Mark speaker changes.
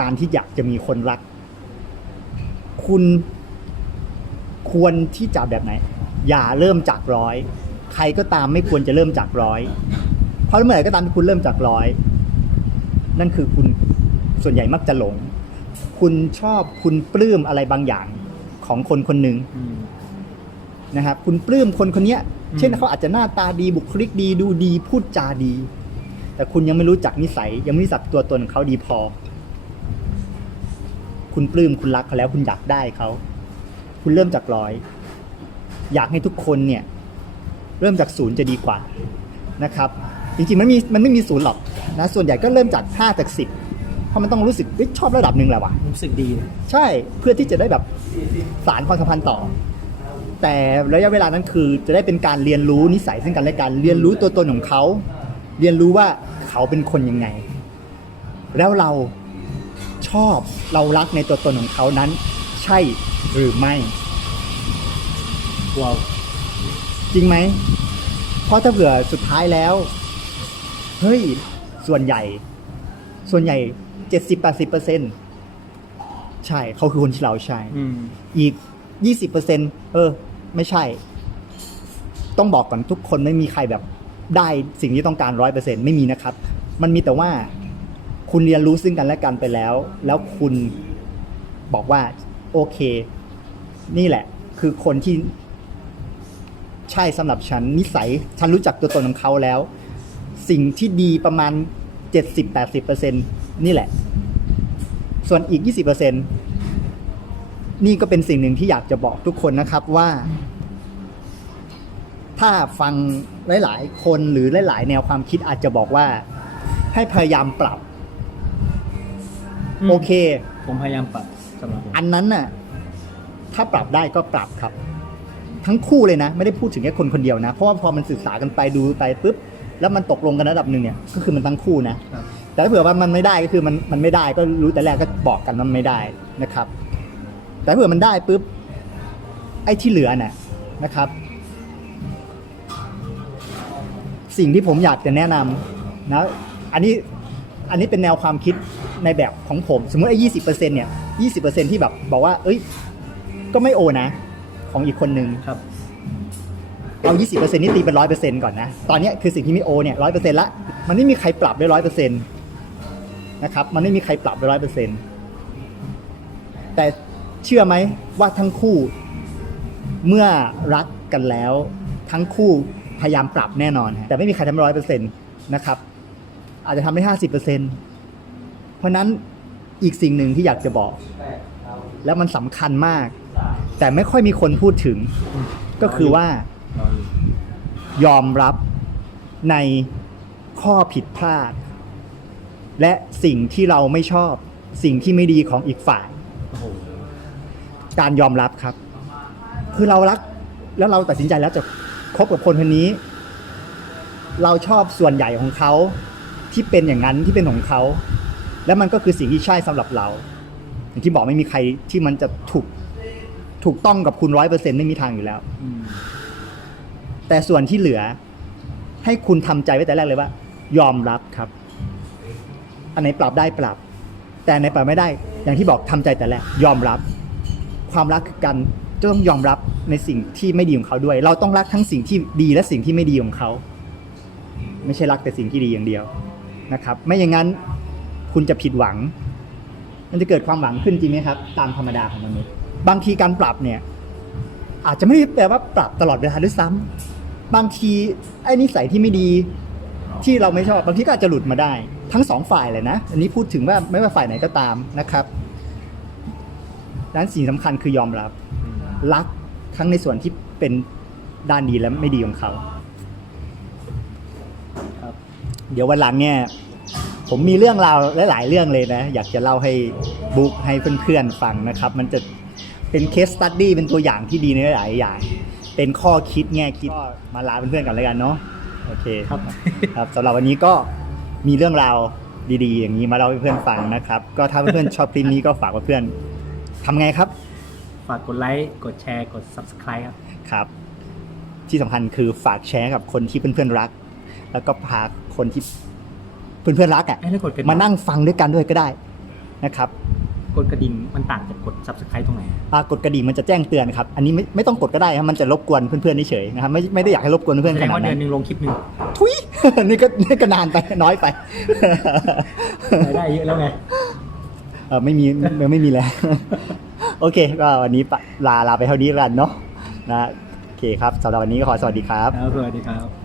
Speaker 1: การที่อยากจะมีคนรัก คุณควรที่จะแบบไหน อย่าเริ่มจากร้อย ใครก็ตามไม่ควรจะเริ่มจากร้อย เพราะเมื่อไหร่ก็ตามที่คุณเริ่มจากร้อย นั่นคือคุณส่วนใหญ่มักจะหลง คุณชอบคุณปลื้มอะไรบางอย่างของคนคนหนึ่ง
Speaker 2: อืม
Speaker 1: นะครับคุณปลื้มคนคนเนี้ย
Speaker 2: อืม
Speaker 1: เช่นเขาอาจจะหน้าตาดีบุคลิกดีดูดีพูดจาดี แต่คุณยังไม่รู้จักนิสัย ยังไม่รู้จักตัวตนของเขาดีพอ คุณปลื้มคุณรักเขาแล้วคุณอยากได้เขา คุณเริ่มจากร้อย อยากให้ทุกคนเนี่ย เริ่มจากศูนย์จะดีกว่านะครับ จริงๆมันมีมันไม่มีศูนย์หรอกนะส่วนใหญ่ก็เริ่มจากห้าจากสิบเพราะมันต้องรู้สึกเฮ้ยชอบระดับหนึ่งแหละว่ะ
Speaker 2: รู้สึกดีเลย
Speaker 1: ใช่เพื่อที่จะได้แบบสารความสัมพันธ์ต่อ แต่ระยะเวลานั้นคือจะได้เป็นการเรียนรู้นิสัยซึ่งกันและกันเรียนรู้ตัวตนของเขา เรียนรู้ว่าเขาเป็นคนยังไง แล้วเรา ชอบเรารักในตัวตนของเขานั้น ใช่หรือไม่
Speaker 2: ว้าว
Speaker 1: จริงไหม เพราะถ้าเผื่อสุดท้ายแล้ว เฮ้ย ส่วนใหญ่ ส่วนใหญ่เจ็ดสิบแปดสิบเปอร์เซ็นใช่เขาคือคนที่เราใช่
Speaker 2: อืม
Speaker 1: อีกยี่สิบเปอร์เซ็นเออ ไม่ใช่ ต้องบอกก่อนทุกคนไม่มีใครแบบได้สิ่งที่ต้องการร้อยเปอร์เซ็นไม่มีนะครับ มันมีแต่ว่า คุณเรียนรู้ซึ่งกันและกันไปแล้ว แล้วคุณบอกว่า โอเค นี่แหละ คือคนที่ ใช่สำหรับฉันนิสัย ฉันรู้จักตัวตนของเขาแล้ว สิ่งที่ดีประมาณเจ็ดสิบแปดสิบเปอร์เซ็นนี่แหละ ส่วนอีกยี่สิบเปอร์เซ็นนี่ก็เป็นสิ่งหนึ่งที่อยากจะบอกทุกคนนะครับว่า ถ้าฟังหลาย ๆ คนหรือหลาย ๆ แนวความคิดอาจจะบอกว่า ให้พยายามปรับ
Speaker 2: อืม
Speaker 1: โอเค
Speaker 2: ผมพยายามปรับสำหรับผม
Speaker 1: อันนั้นน่ะ ถ้าปรับได้ก็ปรับครับ ทั้งคู่เลยนะ ไม่ได้พูดถึงแค่คนคนเดียวนะ เพราะว่าพอมันศึกษากันไปดูไปปุ๊บ แล้วมันตกลงกันระดับหนึ่งเนี่ย ก็คือมันทั้งคู่นะ
Speaker 2: ครับ
Speaker 1: แต่ถ้าเผื่อว่ามันไม่ได้ก็คือมันมันไม่ได้ก็รู้แต่แรกก็บอกกันว่ามันไม่ได้นะครับ แต่ถ้าเผื่อมันได้ปุ๊บไอ้ที่เหลือน่ะนะครับ สิ่งที่ผมอยากจะแนะนำนะ อันนี้อันนี้เป็นแนวความคิด ในแบบของผม สมมติไอ้ยี่สิบเปอร์เซ็นเนี่ยยี่สิบเปอร์เซ็นที่แบบบอกว่า เอ้ย ก็ไม่โอนะ ของอีกคนนึง
Speaker 2: ครับ
Speaker 1: เอา20%นี่ตีเป็น100%ก่อนนะ ตอนเนี้ยคือสิ่งที่ไม่โอเนี่ย100%ละ มันไม่มีใครปรับได้100%นะครับ มันไม่มีใครปรับได้100%แต่เชื่อไหมว่าทั้งคู่ เมื่อรักกันแล้ว ทั้งคู่พยายามปรับแน่นอนฮะแต่ไม่มีใครทำร้อยเปอร์เซ็นต์นะครับ อาจจะทำได้ห้าสิบเปอร์เซ็นต์ เพราะนั้นอีกสิ่งหนึ่งที่อยากจะบอก แล้วมันสำคัญมาก แต่ไม่ค่อยมีคนพูดถึง ก็คือว่า
Speaker 2: ย
Speaker 1: อมรับในข้อผิดพลาด และสิ่งที่เราไม่ชอบ สิ่งที่ไม่ดีของอีกฝ่าย การยอมรับครับ คือเรารัก แล้วเราตัดสินใจแล้วจะคบกับคนคนนี้ เราชอบส่วนใหญ่ของเขาที่เป็นอย่างนั้นที่เป็นของเขา แล้วมันก็คือสิ่งที่ใช่สำหรับเรา อย่างที่บอกไม่มีใครที่มันจะถูกถูกต้องกับคุณร้อยเปอร์เซ็นไม่มีทางอยู่แล้ว
Speaker 2: อืม
Speaker 1: แต่ส่วนที่เหลือ ให้คุณทำใจไว้แต่แรกเลยว่า ยอมรับครับ อันไหนปรับได้ปรับ แต่อันไหนปรับไม่ได้ อย่างที่บอกทำใจแต่แรกยอมรับ ความรักคือการจะต้องยอมรับในสิ่งที่ไม่ดีของเขาด้วย เราต้องรักทั้งสิ่งที่ดีและสิ่งที่ไม่ดีของเขา ไม่ใช่รักแต่สิ่งที่ดีอย่างเดียวนะครับ ไม่อย่างนั้น คุณจะผิดหวัง มันจะเกิดความหวังขึ้นจริงไหมครับ ตามธรรมดาของมนุษย์บางทีการปรับเนี่ย อาจจะไม่ได้แปลว่าปรับตลอดเวลาด้วยซ้ำบางทีไอ้นิสัยที่ไม่ดีที่เราไม่ชอบบางทีก็อาจจะหลุดมาได้ ทั้งสองฝ่ายเลยนะ อันนี้พูดถึงว่าไม่ว่าฝ่ายไหนก็ตามนะครับดังนั้นสิ่งสำคัญคือยอมรับ รักทั้งในส่วนที่เป็นด้านดีและไม่ดีของเขา
Speaker 2: ครับ
Speaker 1: เดี๋ยววันหลังเนี่ย ผมมีเรื่องราวหลาย ๆ เรื่องเลยนะ อยากจะเล่าให้บุ๊กให้เพื่อนๆฟังนะครับ มันจะเป็นเคสตัดดี้เป็นตัวอย่างที่ดีในหลายๆอย่าง เป็นข้อคิดแง่คิดก็มาลาเพื่อนๆกันแล้วกันเนาะโอเค
Speaker 2: ครับ
Speaker 1: ครับสำหรับวันนี้ก็มีเรื่องราวดีๆ อย่างนี้มาเล่าให้เพื่อนฟังนะครับ ก็ถ้าเพื่อนๆชอบคลิปนี้ก็ฝากเพื่อนๆทำไงครับ
Speaker 2: ฝากกดไลค์กดแชร์กด subscribe ครับ
Speaker 1: ครับ ที่สำคัญคือฝากแชร์กับคนที่เพื่อนๆรัก แล้วก็พาคนที่ เพื่อนๆรักอะ
Speaker 2: เอ้ยแล้วกดกระดิ่ง
Speaker 1: มานั่งฟังด้วยกันด้วยก็ได้นะครับ
Speaker 2: กดกระดิ่งมันต่างจากกด subscribe ตรงไหน
Speaker 1: อ่ากดกระดิ่งมันจะแจ้งเตือนครับ อันนี้ไม่ไม่ต้องกดก็ได้ครับมันจะรบกวนเพื่อนๆเฉยๆนะครับไม่ไม่ได้อยากให้รบกวนเพื่อน
Speaker 2: แส
Speaker 1: ๆข
Speaker 2: ดง
Speaker 1: นาด
Speaker 2: ว่าเดื
Speaker 1: นั้
Speaker 2: อน
Speaker 1: น
Speaker 2: หนึ่งลงคลิปหนึ่ง
Speaker 1: ทุย นี่ก็นี่ก็นานไปน้อยไป
Speaker 2: รายได้เยอะแล้วไง
Speaker 1: เออไม่มีไม่ไม่มีแล้ว โอเค ก็วันนี้ปะลาลาไปเท่านี้แล้วกันเนาะนะโอเคครับสำหรับวันนี้ก็ขอสวัสดีครับ
Speaker 2: แล้วสวัสดีครับ